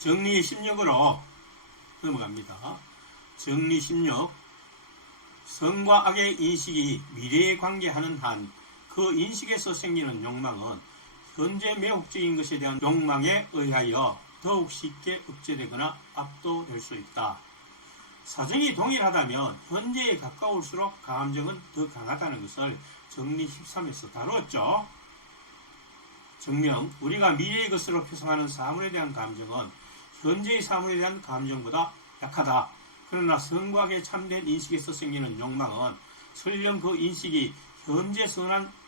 정리 16으로 넘어갑니다. 정리 16. 선과 악의 인식이 미래에 관계하는 한 그 인식에서 생기는 욕망은 현재 매혹적인 것에 대한 욕망에 의하여 더욱 쉽게 억제되거나 압도될 수 있다. 사정이 동일하다면 현재에 가까울수록 감정은 더 강하다는 것을 정리 13에서 다루었죠. 증명, 우리가 미래의 것으로 표상하는 사물에 대한 감정은 현재의 사물에 대한 감정보다 약하다. 그러나 선과 악의 참된 인식에서 생기는 욕망은 설령 그 인식이 현재 선한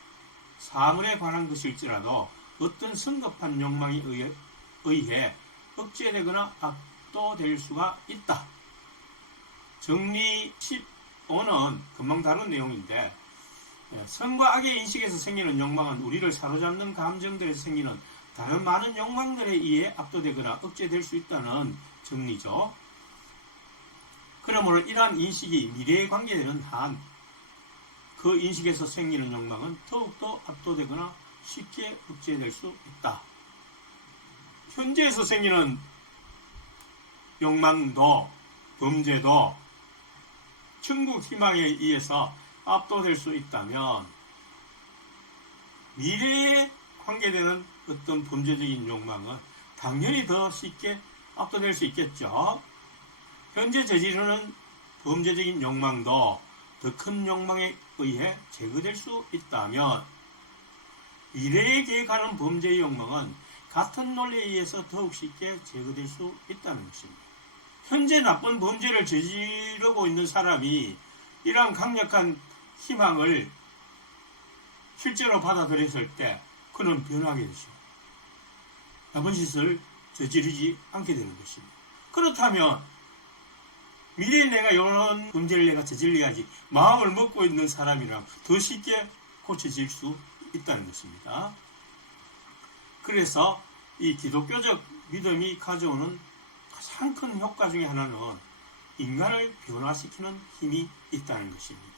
사물에 관한 것일지라도 어떤 성급한 욕망에 의해 억제되거나 압도될 수가 있다. 정리 15는 금방 다룬 내용인데, 선과 악의 인식에서 생기는 욕망은 우리를 사로잡는 감정들에서 생기는 다른 많은 욕망들에 의해 압도되거나 억제될 수 있다는 정리죠. 그러므로 이러한 인식이 미래에 관계되는 한 그 인식에서 생기는 욕망은 더욱더 압도되거나 쉽게 억제될 수 있다. 현재에서 생기는 욕망도 범죄도 천국 희망에 의해서 압도될 수 있다면 미래에 관계되는 어떤 범죄적인 욕망은 당연히 더 쉽게 압도될 수 있겠죠. 현재 저지르는 범죄적인 욕망도 더 큰 욕망에 의해 제거될 수 있다면 미래에 계획하는 범죄의 욕망은 같은 논리에 의해서 더욱 쉽게 제거될 수 있다는 것입니다. 현재 나쁜 범죄를 저지르고 있는 사람이 이러한 강력한 희망을 실제로 받아들였을 때 그는 변하게 되죠. 나쁜 짓을 저지르지 않게 되는 것입니다. 그렇다면 미래에 내가 이런 범죄를 내가 저질러야지 마음을 먹고 있는 사람이랑 더 쉽게 고쳐질 수 있다는 것입니다. 그래서 이 기독교적 믿음이 가져오는 가장 큰 효과 중에 하나는 인간을 변화시키는 힘이 있다는 것입니다.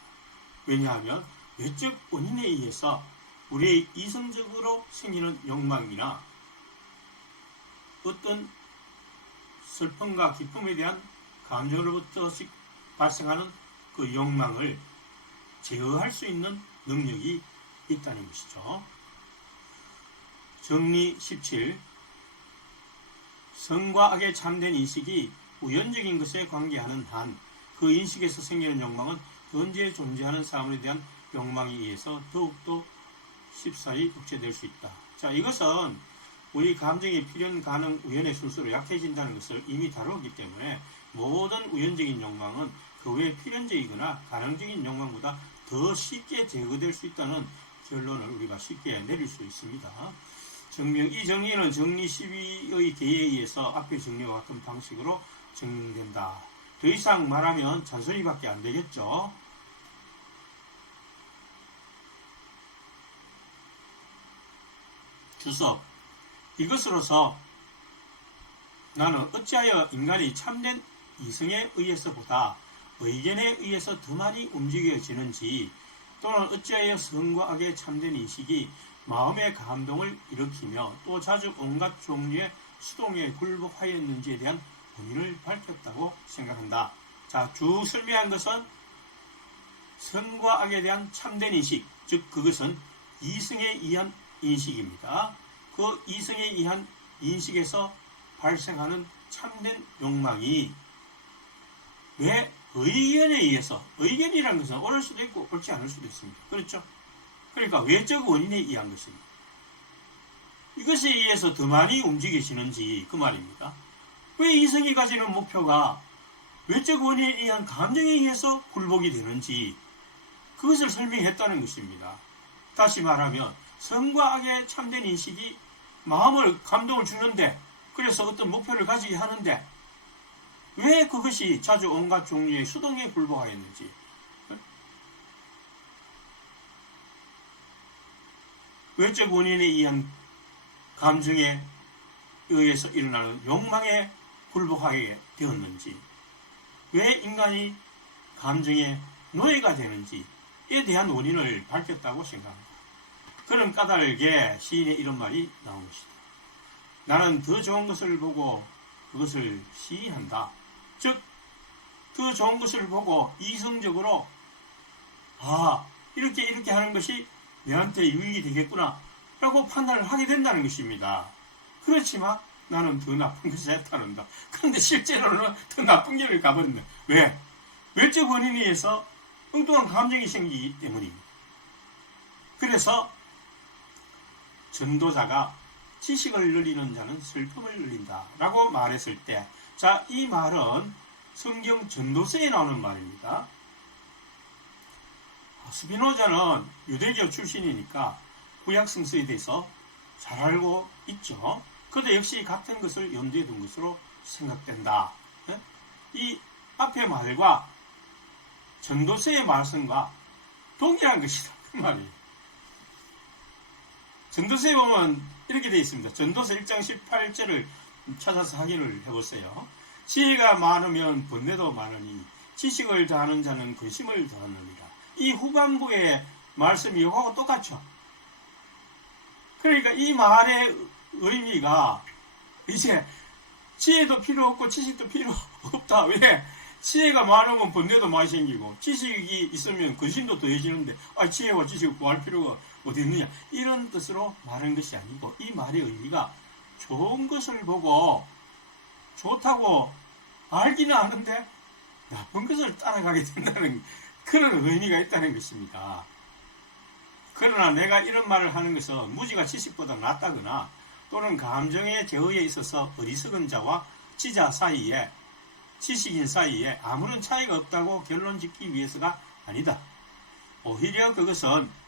왜냐하면 외적 원인에 의해서 우리의 이성적으로 생기는 욕망이나 어떤 슬픔과 기쁨에 대한 감정으로부터 발생하는 그 욕망을 제어할 수 있는 능력이 있다는 것이죠. 정리 17. 선과 악의 참된 인식이 우연적인 것에 관계하는 한 그 인식에서 생기는 욕망은 현재 존재하는 사물에 대한 욕망에 의해서 더욱더 쉽사리 억제될 수 있다. 자, 이것은 우리 감정이 필연 가능 우연의 순서로 약해진다는 것을 이미 다루었기 때문에 모든 우연적인 욕망은 그 외 필연적이거나 가능적인 욕망보다 더 쉽게 제거될 수 있다는 결론을 우리가 쉽게 내릴 수 있습니다. 이 정리는 정리 12의 계에 의해서 앞의 정리와 같은 방식으로 정리된다. 더 이상 말하면 잔소리밖에 안 되겠죠. 주석. 이것으로서 나는 어찌하여 인간이 참된 이성에 의해서보다 의견에 의해서 더 많이 움직여지는지, 또는 어찌하여 선과 악의 참된 인식이 마음의 감동을 일으키며 또 자주 온갖 종류의 수동에 굴복하였는지에 대한 원인을 밝혔다고 생각한다. 자, 쭉 설명한 것은 선과 악에 대한 참된 인식, 즉 그것은 이성에 의한 인식입니다. 그 이성에 의한 인식에서 발생하는 참된 욕망이 왜 의견에 의해서, 의견이라는 것은 옳을 수도 있고 옳지 않을 수도 있습니다. 그렇죠? 그러니까 외적 원인에 의한 것입니다. 이것에 의해서 더 많이 움직이시는지 그 말입니다. 왜 이성이 가지는 목표가 외적 원인에 의한 감정에 의해서 굴복이 되는지 그것을 설명했다는 것입니다. 다시 말하면 선과 악의 참된 인식이 마음을 감동을 주는데, 그래서 어떤 목표를 가지게 하는데 왜 그것이 자주 온갖 종류의 수동에 굴복하였는지, 외적 원인에 의한 감정에 의해서 일어나는 욕망에 굴복하게 되었는지, 왜 인간이 감정의 노예가 되는지에 대한 원인을 밝혔다고 생각합니다. 그런 까닭에 시인의 이런 말이 나온 것이다. 나는 더 좋은 것을 보고 그것을 시인한다. 즉, 그 좋은 것을 보고 이성적으로 이렇게 하는 것이 내한테 유익이 되겠구나 라고 판단을 하게 된다는 것입니다. 그렇지만 나는 더 나쁜 것을 했다는다. 그런데 실제로는 더 나쁜 길을 가버렸네. 왜? 외적 원인에 의해서 엉뚱한 감정이 생기기 때문입니다. 그래서 전도자가 지식을 늘리는 자는 슬픔을 늘린다 라고 말했을 때, 자, 이 말은 성경 전도서에 나오는 말입니다. 스피노자는 유대교 출신이니까 구약 성서에 대해서 잘 알고 있죠. 그런데 역시 같은 것을 염두에 둔 것으로 생각된다. 이 앞의 말과 전도서의 말씀과 동일한 것이다. 그 말이에요. 전도서에 보면 이렇게 되어 있습니다. 전도서 1장 18절을 찾아서 확인을 해보세요. 지혜가 많으면 번뇌도 많으니 지식을 더하는 자는 근심을 더하느니라. 이 후반부의 말씀이 이거하고 똑같죠. 그러니까 이 말의 의미가 이제 지혜도 필요 없고 지식도 필요 없다. 왜? 지혜가 많으면 번뇌도 많이 생기고 지식이 있으면 근심도 더해지는데 지혜와 지식을 구할 필요가 어디 있느냐, 이런 뜻으로 말한 것이 아니고, 이 말의 의미가 좋은 것을 보고 좋다고 알기는 아는데 나쁜 것을 따라가게 된다는 그런 의미가 있다는 것입니다. 그러나 내가 이런 말을 하는 것은 무지가 지식보다 낫다거나 또는 감정의 제어에 있어서 어리석은 자와 지자 사이에, 지식인 사이에 아무런 차이가 없다고 결론 짓기 위해서가 아니다. 오히려 그것은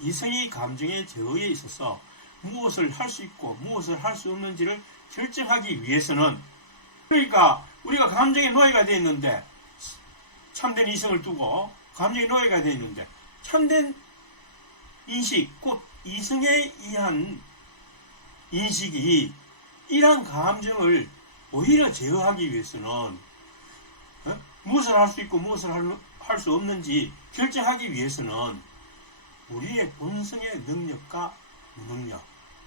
이성이 감정의 제어에 있어서 무엇을 할 수 있고 무엇을 할 수 없는지를 결정하기 위해서는, 그러니까 우리가 감정의 노예가 되어 있는데, 참된 이성을 두고 감정의 노예가 되어 있는데, 참된 인식, 곧 이성에 의한 인식이 이러한 감정을 오히려 제어하기 위해서는, 무엇을 할 수 있고 무엇을 할 수 없는지 결정하기 위해서는 우리의 본성의 능력과 무능력,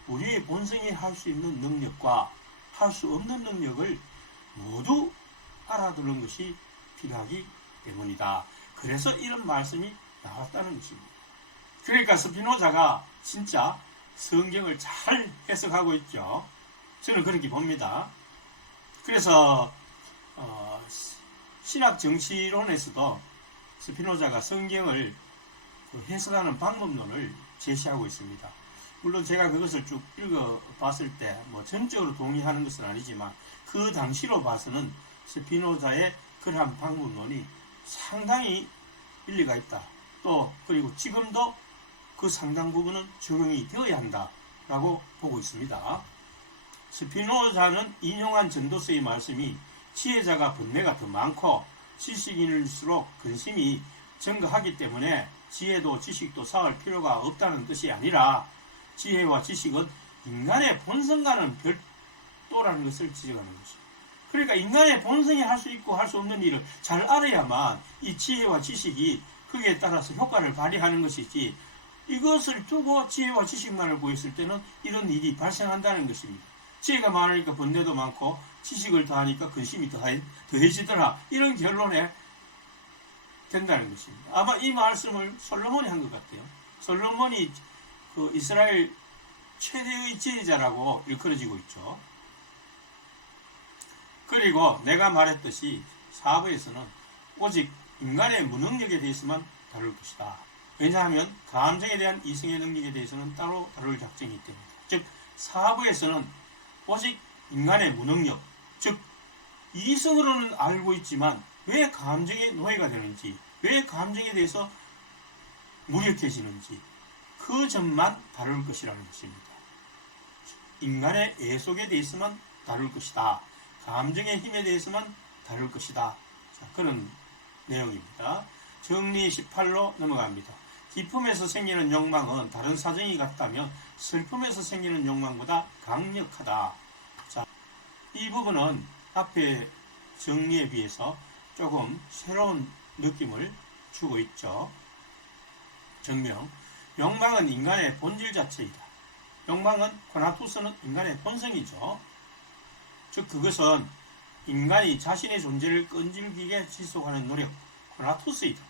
우리의 본성이 할 수 있는 능력과 할 수 없는 능력을 모두 알아두는 것이 필요하기 때문이다. 그래서 이런 말씀이 나왔다는 것입니다. 그러니까 스피노자가 진짜 성경을 잘 해석하고 있죠. 저는 그렇게 봅니다. 그래서 신학 정치론에서도 스피노자가 성경을 해석하는 방법론을 제시하고 있습니다. 물론 제가 그것을 쭉 읽어봤을 때 전적으로 동의하는 것은 아니지만 그 당시로 봐서는 스피노자의 그러한 방법론이 상당히 일리가 있다. 또 그리고 지금도 그 상당 부분은 적용이 되어야 한다라고 보고 있습니다. 스피노자는 인용한 전도서의 말씀이 지혜자가 번뇌가 더 많고 지식인일수록 근심이 증가하기 때문에 지혜도 지식도 쌓을 필요가 없다는 뜻이 아니라, 지혜와 지식은 인간의 본성과는 별도라는 것을 지적하는 것입니다. 그러니까 인간의 본성이 할 수 있고 할 수 없는 일을 잘 알아야만 이 지혜와 지식이 거기에 따라서 효과를 발휘하는 것이지, 이것을 두고 지혜와 지식만을 보였을 때는 이런 일이 발생한다는 것입니다. 지혜가 많으니까 번뇌도 많고 지식을 더하니까 근심이 더해지더라, 이런 결론에 된다는 것입니다. 아마 이 말씀을 솔로몬이 한 것 같아요. 솔로몬이 그 이스라엘 최대의 지혜자라고 일컬어지고 있죠. 그리고 내가 말했듯이 사부에서는 오직 인간의 무능력에 대해서만 다룰 것이다. 왜냐하면 감정에 대한 이성의 능력에 대해서는 따로 다룰 작정이 있기 때문이다. 즉 사부에서는 오직 인간의 무능력, 즉 이성으로는 알고 있지만 왜 감정의 노예가 되는지, 왜 감정에 대해서 무력해지는지 그 점만 다룰 것이라는 것입니다. 인간의 애속에 대해서만 다룰 것이다. 감정의 힘에 대해서만 다룰 것이다. 자, 그런 내용입니다. 정리 18로 넘어갑니다. 기쁨에서 생기는 욕망은 다른 사정이 같다면 슬픔에서 생기는 욕망보다 강력하다. 자, 이 부분은 앞에 정리에 비해서 조금 새로운 느낌을 주고 있죠. 정명, 욕망은 인간의 본질 자체이다. 욕망은 코나투스는 인간의 본성이죠. 즉 그것은 인간이 자신의 존재를 끈질기게 지속하는 노력, 코나토스이다.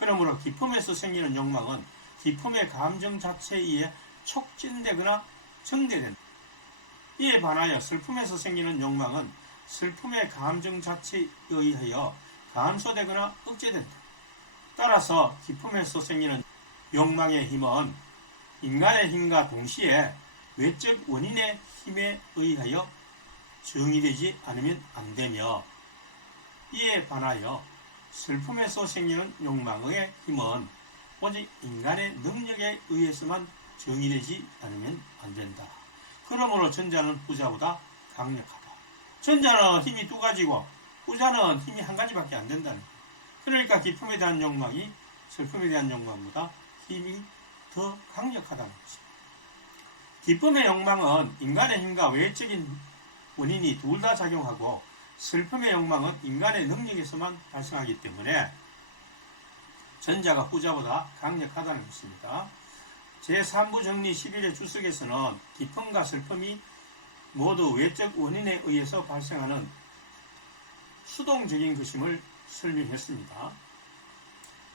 그러므로 기쁨에서 생기는 욕망은 기쁨의 감정 자체에 의해 촉진되거나 정대된다. 이에 반하여 슬픔에서 생기는 욕망은 슬픔의 감정 자체에 의하여 감소되거나 억제된다. 따라서 기쁨에서 생기는 욕망의 힘은 인간의 힘과 동시에 외적 원인의 힘에 의하여 정의되지 않으면 안되며, 이에 반하여 슬픔에서 생기는 욕망의 힘은 오직 인간의 능력에 의해서만 정의되지 않으면 안된다. 그러므로 전자는 후자보다 강력하다. 전자는 힘이 두 가지고 후자는 힘이 한 가지밖에 안 된다는 거예요. 그러니까 기쁨에 대한 욕망이 슬픔에 대한 욕망보다 힘이 더 강력하다는 것입니다. 기쁨의 욕망은 인간의 힘과 외적인 원인이 둘 다 작용하고, 슬픔의 욕망은 인간의 능력에서만 발생하기 때문에 전자가 후자보다 강력하다는 것입니다. 제3부 정리 11의 주석에서는 기쁨과 슬픔이 모두 외적 원인에 의해서 발생하는 수동적인 것임을 설명했습니다.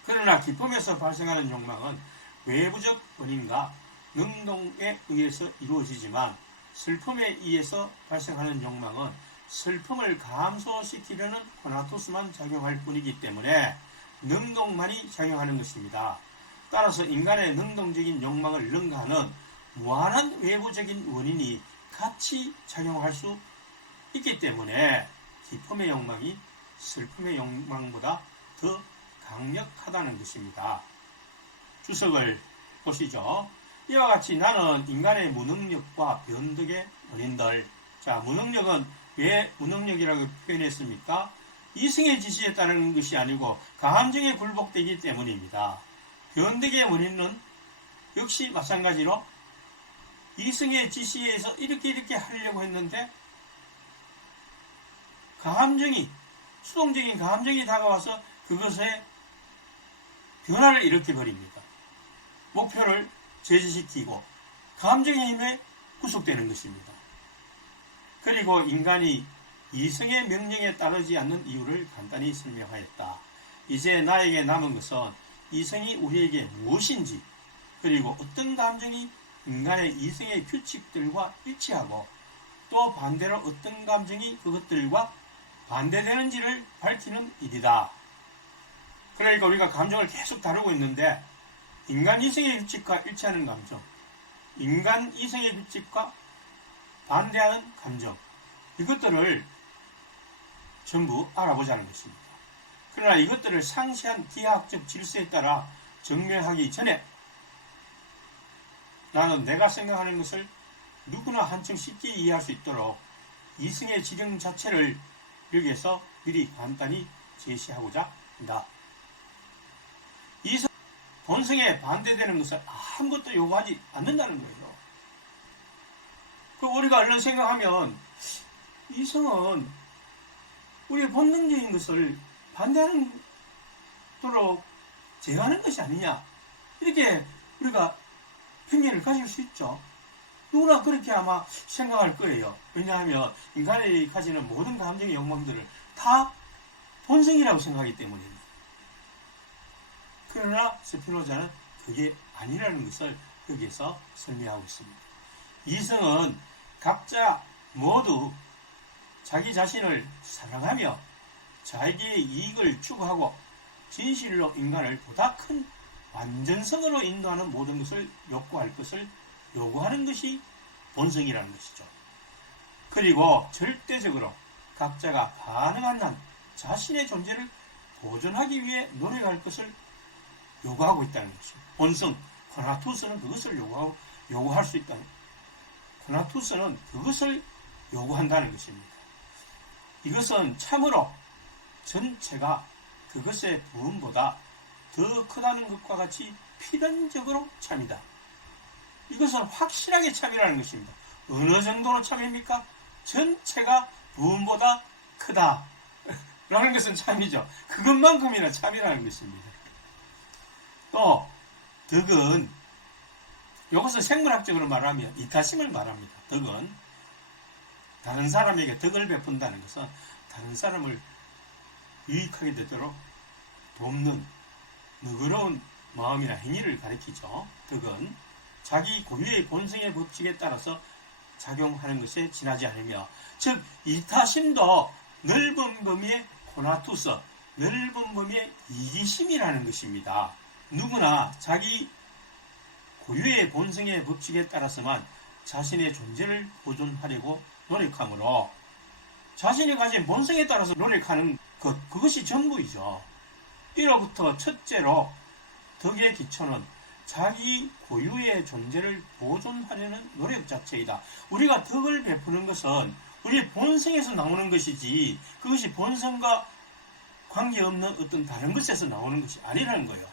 그러나 기쁨에서 발생하는 욕망은 외부적 원인과 능동에 의해서 이루어지지만, 슬픔에 의해서 발생하는 욕망은 슬픔을 감소시키려는 코나토스만 작용할 뿐이기 때문에 능동만이 작용하는 것입니다. 따라서 인간의 능동적인 욕망을 능가하는 무한한 외부적인 원인이 같이 작용할 수 있기 때문에 기쁨의 욕망이 슬픔의 욕망보다 더 강력하다는 것입니다. 주석을 보시죠. 이와 같이 나는 인간의 무능력과 변덕의 원인들. 자, 무능력은 왜 무능력이라고 표현했습니까? 이성의 지시에 따르는 것이 아니고 감정에 굴복되기 때문입니다. 변덕의 원인은 역시 마찬가지로 이성의 지시에 의해서 이렇게 하려고 했는데 수동적인 감정이 다가와서 그것에 변화를 일으켜버립니다. 목표를 제지시키고 감정의 힘에 구속되는 것입니다. 그리고 인간이 이성의 명령에 따르지 않는 이유를 간단히 설명하였다. 이제 나에게 남은 것은 이성이 우리에게 무엇인지, 그리고 어떤 감정이 인간의 이성의 규칙들과 일치하고 또 반대로 어떤 감정이 그것들과 반대되는지를 밝히는 일이다. 그러니까 우리가 감정을 계속 다루고 있는데, 인간 이성의 규칙과 일치하는 감정, 인간 이성의 규칙과 반대하는 감정, 이것들을 전부 알아보자는 것입니다. 그러나 이것들을 상세한 기하학적 질서에 따라 정리하기 전에 나는 내가 생각하는 것을 누구나 한층 쉽게 이해할 수 있도록 이성의 지령 자체를 여기에서 미리 간단히 제시하고자 한다. 이성, 본성에 반대되는 것을 아무것도 요구하지 않는다는 거예요. 그 우리가 얼른 생각하면 이성은 우리의 본능적인 것을 반대하는 도록 제어하는 것이 아니냐, 이렇게 우리가 편견을 가질 수 있죠. 누구나 그렇게 아마 생각할 거예요. 왜냐하면 인간이 가지는 모든 감정의 욕망들을 다 본성이라고 생각하기 때문입니다. 그러나 스피노자는 그게 아니라는 것을 여기에서 설명하고 있습니다. 이성은 각자 모두 자기 자신을 사랑하며 자기의 이익을 추구하고 진실로 인간을 보다 큰 완전성으로 인도하는 모든 것을 욕구할 것을 요구하는 것이 본성이라는 것이죠. 그리고 절대적으로 각자가 가능한 한 자신의 존재를 보존하기 위해 노력할 것을 요구하고 있다는 것이죠. 본성, 코나투스는 그것을 요구할 수 있다는, 코나투스는 그것을 요구한다는 것입니다. 이것은 참으로 전체가 그것의 부음보다 더 크다는 것과 같이 필연적으로 참이다. 이것은 확실하게 참이라는 것입니다. 어느 정도로 참입니까? 전체가 부음보다 크다 라는 것은 참이죠. 그것만큼이나 참이라는 것입니다. 또 덕은, 이것은 생물학적으로 말하면 이타심을 말합니다. 덕은 다른 사람에게 덕을 베푼다는 것은 다른 사람을 유익하게 되도록 돕는 너그러운 마음이나 행위를 가리키죠. 덕은 자기 고유의 본성의 법칙에 따라서 작용하는 것에 지나지 않으며, 즉 이타심도 넓은 범위의 코나투스, 넓은 범위의 이기심이라는 것입니다. 누구나 자기 고유의 본성의 법칙에 따라서만 자신의 존재를 보존하려고 노력하므로 자신이 가진 본성에 따라서 노력하는 것, 그것이 전부이죠. 이로부터 첫째로 덕의 기초는 자기 고유의 존재를 보존하려는 노력 자체이다. 우리가 덕을 베푸는 것은 우리 본성에서 나오는 것이지 그것이 본성과 관계없는 어떤 다른 것에서 나오는 것이 아니라는 거예요.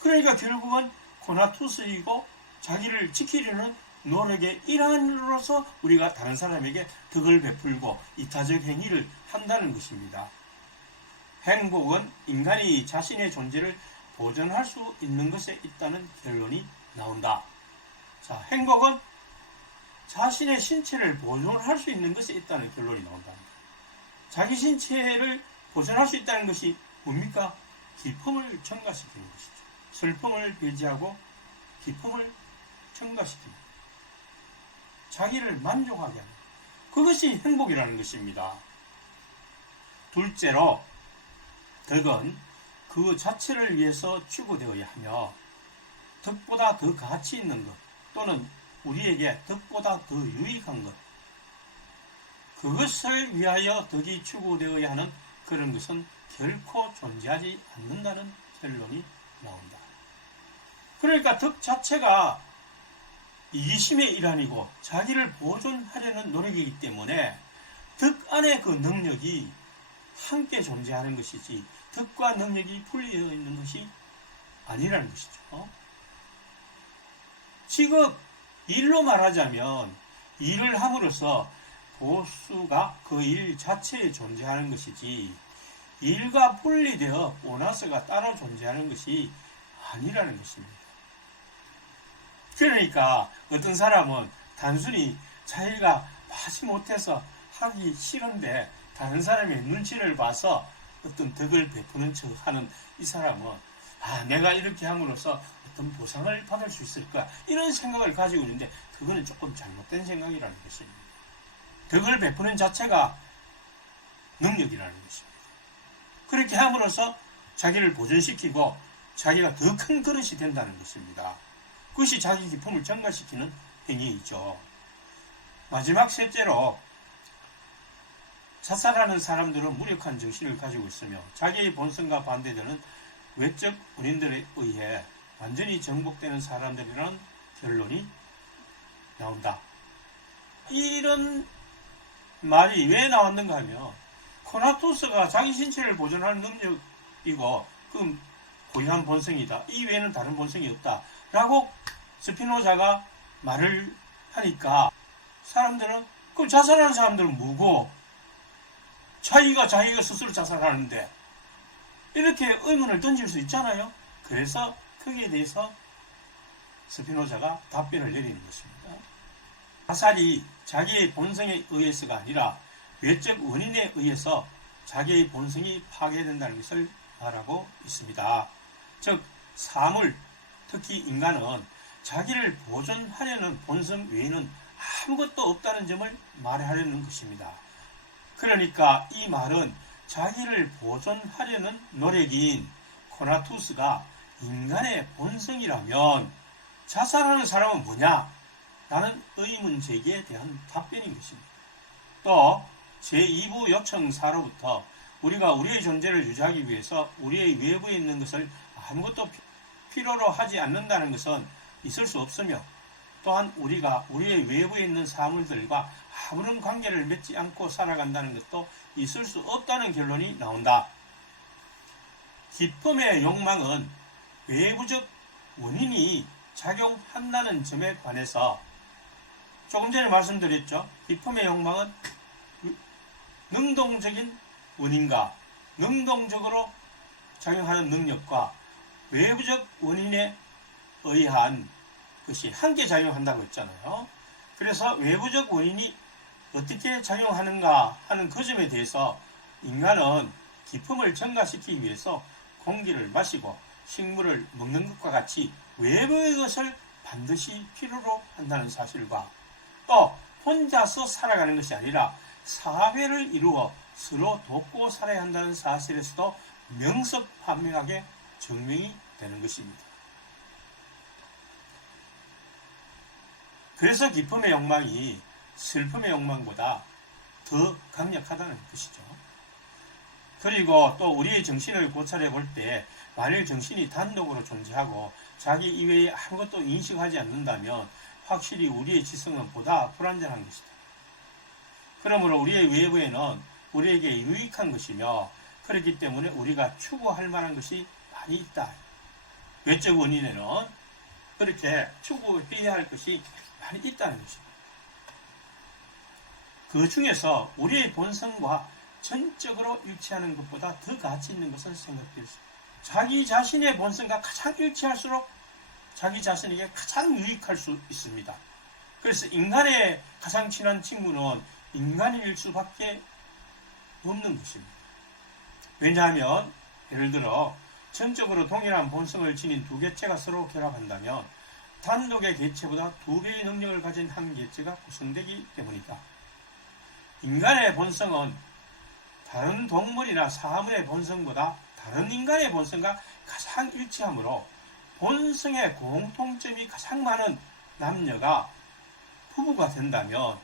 그러니까 결국은 코나투스이고 자기를 지키려는 노력의 일환으로서 우리가 다른 사람에게 덕을 베풀고 이타적 행위를 한다는 것입니다. 행복은 인간이 자신의 존재를 보존할 수 있는 것에 있다는 결론이 나온다. 자, 행복은 자신의 신체를 보존할 수 있는 것에 있다는 결론이 나온다. 자기 신체를 보존할 수 있다는 것이 뭡니까? 기쁨을 증가시키는 것이죠. 슬픔을 배제하고 기쁨을 증가시키는, 자기를 만족하게 하는, 그것이 행복이라는 것입니다. 둘째로 덕은 그 자체를 위해서 추구되어야 하며 덕보다 더 가치 있는 것 또는 우리에게 덕보다 더 유익한 것, 그것을 위하여 덕이 추구되어야 하는 그런 것은 결코 존재하지 않는다는 결론이 나온다. 그러니까 덕 자체가 이기심의 일환이고 자기를 보존하려는 노력이기 때문에 덕 안에 그 능력이 함께 존재하는 것이지 덕과 능력이 분리되어 있는 것이 아니라는 것이죠. 지금 일로 말하자면 일을 함으로써 보수가 그 일 자체에 존재하는 것이지 일과 분리되어 보너스가 따로 존재하는 것이 아니라는 것입니다. 그러니까 어떤 사람은 단순히 자기가 하지 못해서 하기 싫은데 다른 사람의 눈치를 봐서 어떤 덕을 베푸는 척하는 이 사람은 내가 이렇게 함으로써 어떤 보상을 받을 수 있을까 이런 생각을 가지고 있는데 그거는 조금 잘못된 생각이라는 것입니다. 덕을 베푸는 자체가 능력이라는 것입니다. 그렇게 함으로써 자기를 보존시키고 자기가 더 큰 그릇이 된다는 것입니다. 그것이 자기 기쁨을 증가시키는 행위이죠. 마지막 셋째로 자살하는 사람들은 무력한 정신을 가지고 있으며 자기의 본성과 반대되는 외적 원인들에 의해 완전히 정복되는 사람들이라는 결론이 나온다. 이런 말이 왜 나왔는가 하면 코나투스가 자기 신체를 보존하는 능력이고 그 고유한 본성이다. 이 외에는 다른 본성이 없다. 라고 스피노자가 말을 하니까 사람들은 그럼 자살하는 사람들은 뭐고 자기가 스스로 자살하는데 이렇게 의문을 던질 수 있잖아요. 그래서 거기에 대해서 스피노자가 답변을 내리는 것입니다. 자살이 자기의 본성에 의해서가 아니라 외적 원인에 의해서 자기의 본성이 파괴된다는 것을 말하고 있습니다. 즉 사물, 특히 인간은 자기를 보존하려는 본성 외에는 아무것도 없다는 점을 말하려는 것입니다. 그러니까 이 말은 자기를 보존하려는 노력인 코나투스가 인간의 본성이라면 자살하는 사람은 뭐냐? 라는 의문 제기에 대한 답변인 것입니다. 또 제2부 요청사로부터 우리가 우리의 존재를 유지하기 위해서 우리의 외부에 있는 것을 아무것도 필요로 하지 않는다는 것은 있을 수 없으며 또한 우리가 우리의 외부에 있는 사물들과 아무런 관계를 맺지 않고 살아간다는 것도 있을 수 없다는 결론이 나온다. 기쁨의 욕망은 외부적 원인이 작용한다는 점에 관해서 조금 전에 말씀드렸죠. 기쁨의 욕망은 능동적인 원인과 능동적으로 작용하는 능력과 외부적 원인에 의한 것이 함께 작용한다고 했잖아요. 그래서 외부적 원인이 어떻게 작용하는가 하는 그 점에 대해서 인간은 기품을 증가시키기 위해서 공기를 마시고 식물을 먹는 것과 같이 외부의 것을 반드시 필요로 한다는 사실과 또 혼자서 살아가는 것이 아니라 사회를 이루어 서로 돕고 살아야 한다는 사실에서도 명석판명하게 증명이 되는 것입니다. 그래서 기쁨의 욕망이 슬픔의 욕망보다 더 강력하다는 것이죠. 그리고 또 우리의 정신을 고찰해 볼 때 만일 정신이 단독으로 존재하고 자기 이외에 아무것도 인식하지 않는다면 확실히 우리의 지성은 보다 불완전한 것이다. 그러므로 우리의 외부에는 우리에게 유익한 것이며 그렇기 때문에 우리가 추구할 만한 것이 많이 있다. 외적 원인에는 그렇게 추구해야 할 것이 많이 있다는 것입니다. 그 중에서 우리의 본성과 전적으로 일치하는 것보다 더 가치 있는 것은 생각되었습니다. 자기 자신의 본성과 가장 일치할수록 자기 자신에게 가장 유익할 수 있습니다. 그래서 인간의 가장 친한 친구는 인간일 수밖에 없는 것입니다. 왜냐하면 예를 들어 전적으로 동일한 본성을 지닌 두 개체가 서로 결합한다면 단독의 개체보다 2배의 능력을 가진 한 개체가 구성되기 때문이다. 인간의 본성은 다른 동물이나 사물의 본성보다 다른 인간의 본성과 가장 일치하므로 본성의 공통점이 가장 많은 남녀가 부부가 된다면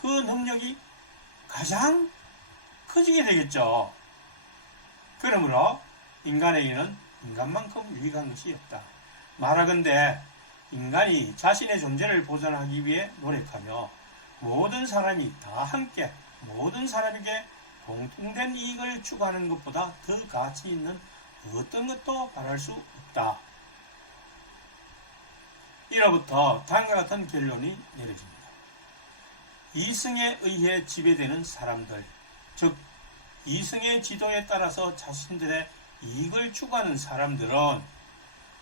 그 능력이 가장 커지게 되겠죠. 그러므로 인간에게는 인간만큼 유익한 것이 없다. 말하건대 인간이 자신의 존재를 보존하기 위해 노력하며 모든 사람이 다 함께 모든 사람에게 공통된 이익을 추구하는 것보다 더 가치 있는 어떤 것도 바랄 수 없다. 이로부터 다음과 같은 결론이 내려집니다. 이성에 의해 지배되는 사람들, 즉 이성의 지도에 따라서 자신들의 이익을 추구하는 사람들은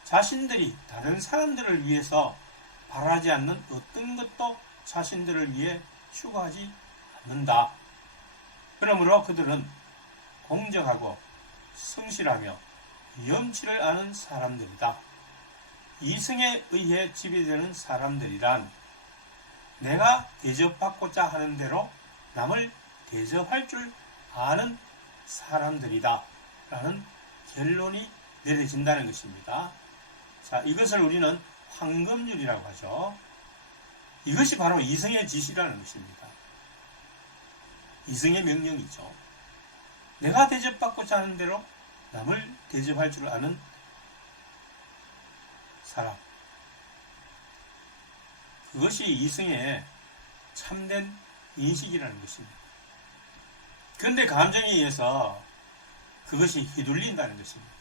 자신들이 다른 사람들을 위해서 바라지 않는 어떤 것도 자신들을 위해 추구하지 않는다. 그러므로 그들은 공정하고 성실하며 염치를 아는 사람들이다. 이성에 의해 지배되는 사람들이란 내가 대접받고자 하는 대로 남을 대접할 줄 아는 사람들이다. 라는 결론이 내려진다는 것입니다. 자, 이것을 우리는 황금률이라고 하죠. 이것이 바로 이성의 지시라는 것입니다. 이성의 명령이죠. 내가 대접받고자 하는 대로 남을 대접할 줄 아는 사람. 그것이 이성의 참된 인식이라는 것입니다. 그런데 감정에 의해서 그것이 휘둘린다는 것입니다.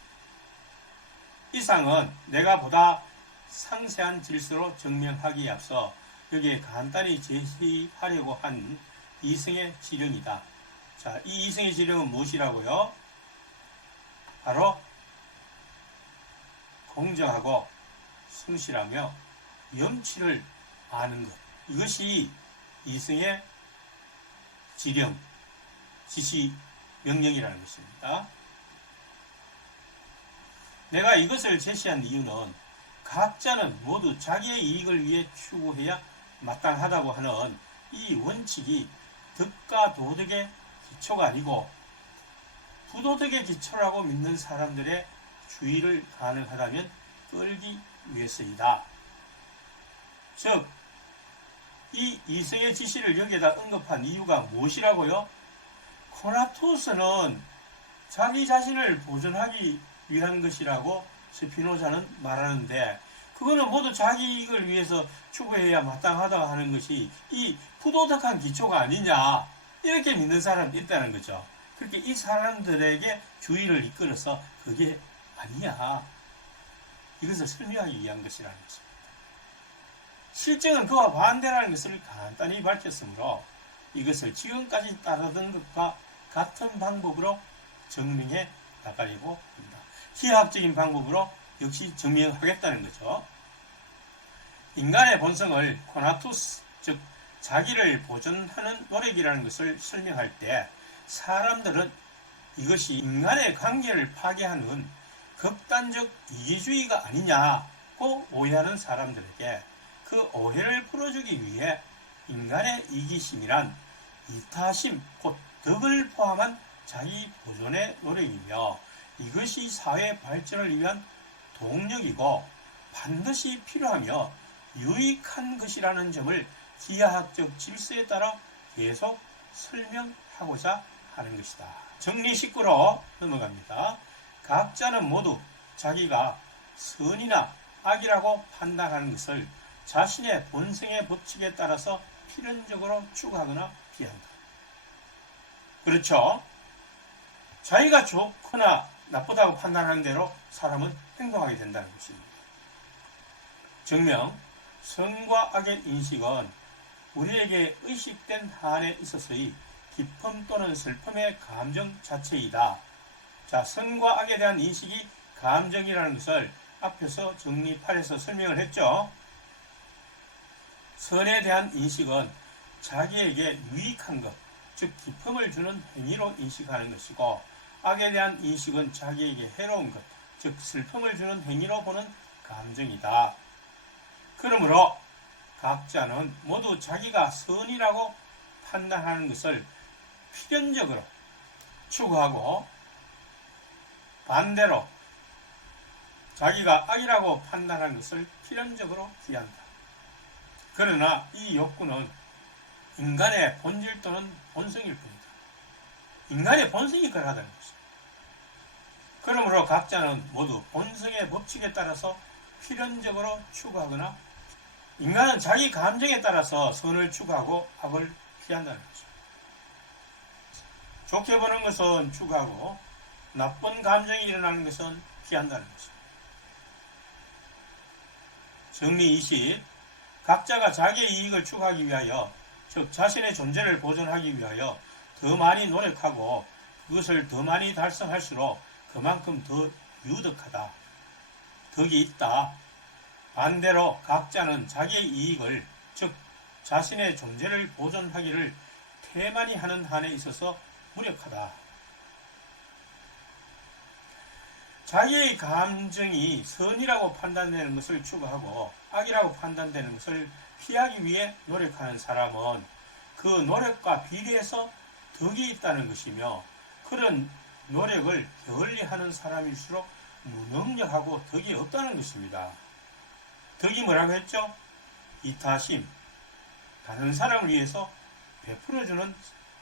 이상은 내가 보다 상세한 질서로 증명하기에 앞서 여기에 간단히 제시하려고 한 이성의 지령이다. 자, 이 이성의 지령은 무엇이라고요? 바로 공정하고 성실하며 염치를 아는 것. 이것이 이성의 지령, 지시, 명령이라는 것입니다. 내가 이것을 제시한 이유는 각자는 모두 자기의 이익을 위해 추구해야 마땅하다고 하는 이 원칙이 덕과 도덕의 기초가 아니고 부도덕의 기초라고 믿는 사람들의 주의를 가능하다면 끌기 위해서이다. 즉, 이 이성의 지시를 여기에다 언급한 이유가 무엇이라고요? 코나투스는 자기 자신을 보존하기 위한 것이라고 스피노자는 말하는데 그거는 모두 자기 이익을 위해서 추구해야 마땅하다고 하는 것이 이 부도덕한 기초가 아니냐 이렇게 믿는 사람이 있다는 거죠. 그렇게 이 사람들에게 주의를 이끌어서 그게 아니야. 이것을 설명하기 위한 것이라는 것입니다. 실정은 그와 반대라는 것을 간단히 밝혔으므로 이것을 지금까지 따르던 것과 같은 방법으로 증명해 나가려고 합니다. 희학적인 방법으로 역시 증명하겠다는 거죠. 인간의 본성을 코나투스, 즉 자기를 보존하는 노력이라는 것을 설명할 때 사람들은 이것이 인간의 관계를 파괴하는 극단적 이기주의가 아니냐고 오해하는 사람들에게 그 오해를 풀어주기 위해 인간의 이기심이란 이타심, 곧 덕을 포함한 자기 보존의 노력이며 이것이 사회 발전을 위한 동력이고 반드시 필요하며 유익한 것이라는 점을 기하학적 질서에 따라 계속 설명하고자 하는 것이다. 정리 19로 넘어갑니다. 각자는 모두 자기가 선이나 악이라고 판단하는 것을 자신의 본성의 법칙에 따라서 필연적으로 추구하거나 피한다. 그렇죠? 자기가 좋거나 나쁘다고 판단하는 대로 사람은 행동하게 된다는 것입니다. 증명, 선과 악의 인식은 우리에게 의식된 한에 있어서의 기쁨 또는 슬픔의 감정 자체이다. 자, 선과 악에 대한 인식이 감정이라는 것을 앞에서 정리 8에서 설명을 했죠. 선에 대한 인식은 자기에게 유익한 것, 즉 기쁨을 주는 행위로 인식하는 것이고 악에 대한 인식은 자기에게 해로운 것, 즉 슬픔을 주는 행위로 보는 감정이다. 그러므로 각자는 모두 자기가 선이라고 판단하는 것을 필연적으로 추구하고 반대로 자기가 악이라고 판단하는 것을 필연적으로 피한다. 그러나 이 욕구는 인간의 본질 또는 본성일 뿐이다. 인간의 본성이 그러하다는 것이다. 그러므로 각자는 모두 본성의 법칙에 따라서 필연적으로 추구하거나 인간은 자기 감정에 따라서 선을 추구하고 악을 피한다는 것이다. 좋게 보는 것은 추구하고 나쁜 감정이 일어나는 것은 피한다는 것이다. 정리 20. 각자가 자기의 이익을 추구하기 위하여, 즉 자신의 존재를 보존하기 위하여 더 많이 노력하고 그것을 더 많이 달성할수록 그만큼 더 유득하다. 덕이 있다. 반대로 각자는 자기의 이익을, 즉 자신의 존재를 보존하기를 태만히 하는 한에 있어서 무력하다. 자기의 감정이 선이라고 판단되는 것을 추구하고 악이라고 판단되는 것을 피하기 위해 노력하는 사람은 그 노력과 비례해서 덕이 있다는 것이며 그런 노력을 게을리하는 사람일수록 무능력하고 덕이 없다는 것입니다. 덕이 뭐라고 했죠? 이타심, 다른 사람을 위해서 베풀어주는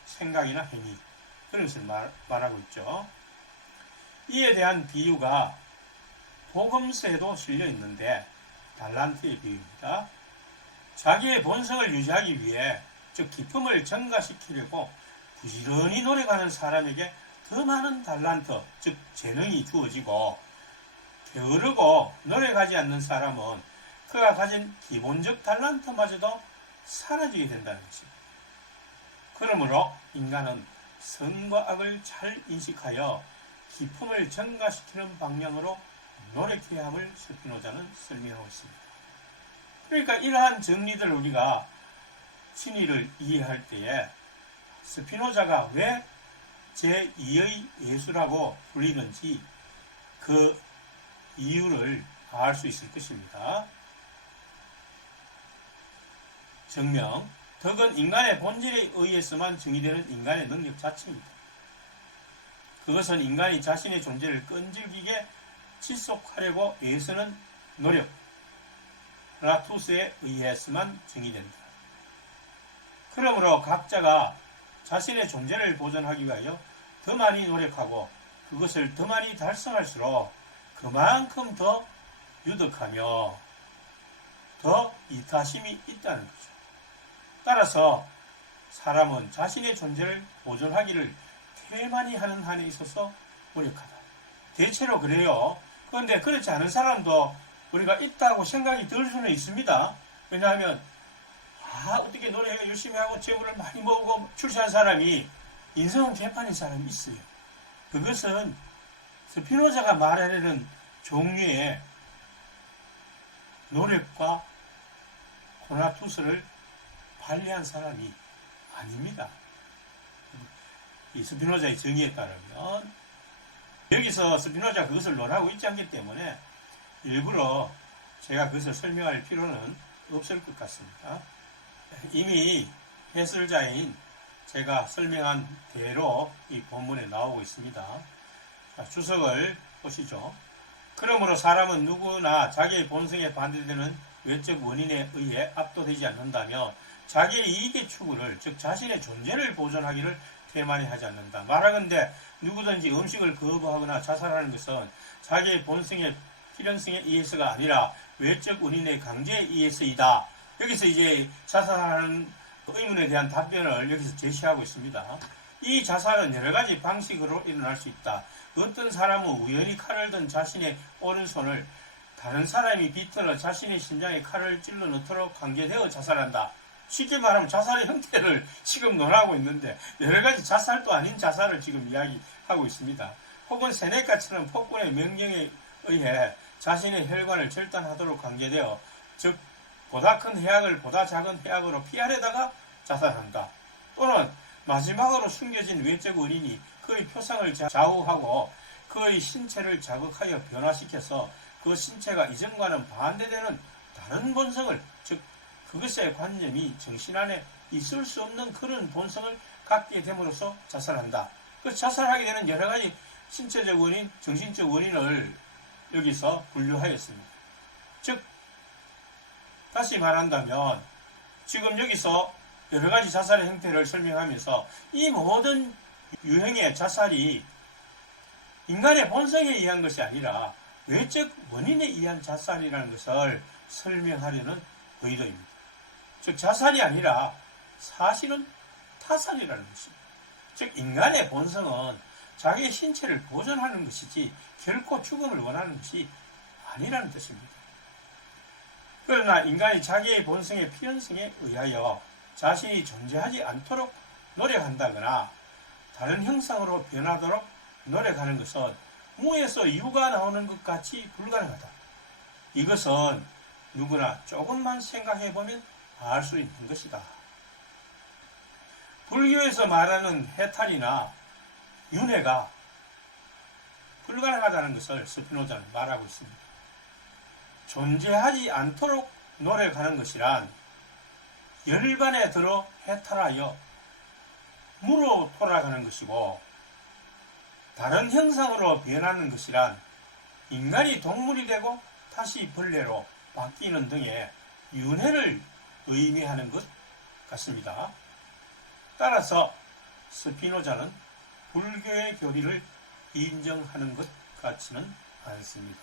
생각이나 행위, 그런 것을 말하고 있죠. 이에 대한 비유가 복음서에도 실려 있는데 달란트의 비유입니다. 자기의 본성을 유지하기 위해, 즉 기쁨을 증가시키려고 부지런히 노력하는 사람에게 더 많은 달란트, 즉 재능이 주어지고 게으르고 노력하지 않는 사람은 그가 가진 기본적 달란트마저도 사라지게 된다는 것입니다. 그러므로 인간은 선과 악을 잘 인식하여 기쁨을 증가시키는 방향으로 노력해야 함을 스피노자는 설명하고 있습니다. 그러니까 이러한 정리들을 우리가 진리를 이해할 때에 스피노자가 왜 제2의 예수라고 불리는지 그 이유를 알 수 있을 것입니다. 증명, 덕은 인간의 본질에 의해서만 정의되는 인간의 능력 자체입니다. 그것은 인간이 자신의 존재를 끈질기게 지속하려고 애쓰는 노력, 라투스에 의해서만 정의된다. 그러므로 각자가 자신의 존재를 보존하기 위하여 더 많이 노력하고 그것을 더 많이 달성할수록 그만큼 더 유득하며 더 이타심이 있다는 거죠. 따라서 사람은 자신의 존재를 보존하기를 태만히 하는 한에 있어서 무력하다. 대체로 그래요. 그런데 그렇지 않은 사람도 우리가 있다고 생각이 들 수는 있습니다. 왜냐하면 어떻게 노래 열심히 하고 재물을 많이 모으고 출세한 사람이 인성은 개판인 사람이 있어요. 그것은 스피노자가 말하려는 종류의 노력과 코나투스를 관리한 사람이 아닙니다. 이 스피노자의 정의에 따르면 여기서 스피노자가 그것을 논하고 있지 않기 때문에 일부러 제가 그것을 설명할 필요는 없을 것 같습니다. 이미 해설자인 제가 설명한 대로 이 본문에 나오고 있습니다. 주석을 보시죠. 그러므로 사람은 누구나 자기의 본성에 반대되는 외적 원인에 의해 압도되지 않는다며 자기의 이익의 추구를, 즉 자신의 존재를 보존하기를 태만히 하지 않는다. 말하건대 누구든지 음식을 거부하거나 자살하는 것은 자기의 본성의 필연성에 의해서가 아니라 외적 원인의 강제에 의해서이다. 여기서 이제 자살하는 의문에 대한 답변을 여기서 제시하고 있습니다. 이 자살은 여러 가지 방식으로 일어날 수 있다. 어떤 사람은 우연히 칼을 든 자신의 오른손을 다른 사람이 비틀어 자신의 심장에 칼을 찔러 넣도록 강제되어 자살한다. 쉽게 말하면 자살의 형태를 지금 논하고 있는데 여러 가지 자살도 아닌 자살을 지금 이야기하고 있습니다. 혹은 세네카처럼 폭군의 명령에 의해 자신의 혈관을 절단하도록 강제되어, 즉 보다 큰 해악을 보다 작은 해악으로 피하려다가 자살한다. 또는 마지막으로 숨겨진 외적 원인이 그의 표상을 좌우하고 그의 신체를 자극하여 변화시켜서 그 신체가 이전과는 반대되는 다른 본성을, 즉 그것의 관념이 정신 안에 있을 수 없는 그런 본성을 갖게 됨으로써 자살한다. 그 자살하게 되는 여러 가지 신체적 원인, 정신적 원인을 여기서 분류하였습니다. 즉 다시 말한다면 지금 여기서 여러 가지 자살의 형태를 설명하면서 이 모든 유형의 자살이 인간의 본성에 의한 것이 아니라 외적 원인에 의한 자살이라는 것을 설명하려는 의도입니다. 즉 자살이 아니라 사실은 타살이라는 것입니다. 즉 인간의 본성은 자기의 신체를 보존하는 것이지 결코 죽음을 원하는 것이 아니라는 뜻입니다. 그러나 인간이 자기의 본성의 필연성에 의하여 자신이 존재하지 않도록 노력한다거나 다른 형상으로 변하도록 노력하는 것은 무에서 유가 나오는 것 같이 불가능하다. 이것은 누구나 조금만 생각해보면 알 수 있는 것이다. 불교에서 말하는 해탈이나 윤회가 불가능하다는 것을 스피노자는 말하고 있습니다. 존재하지 않도록 노력하는 것이란 열반에 들어 해탈하여 무로 돌아가는 것이고, 다른 형상으로 변하는 것이란 인간이 동물이 되고 다시 벌레로 바뀌는 등의 윤회를 의미하는 것 같습니다. 따라서 스피노자는 불교의 교리를 인정하는 것 같지는 않습니다.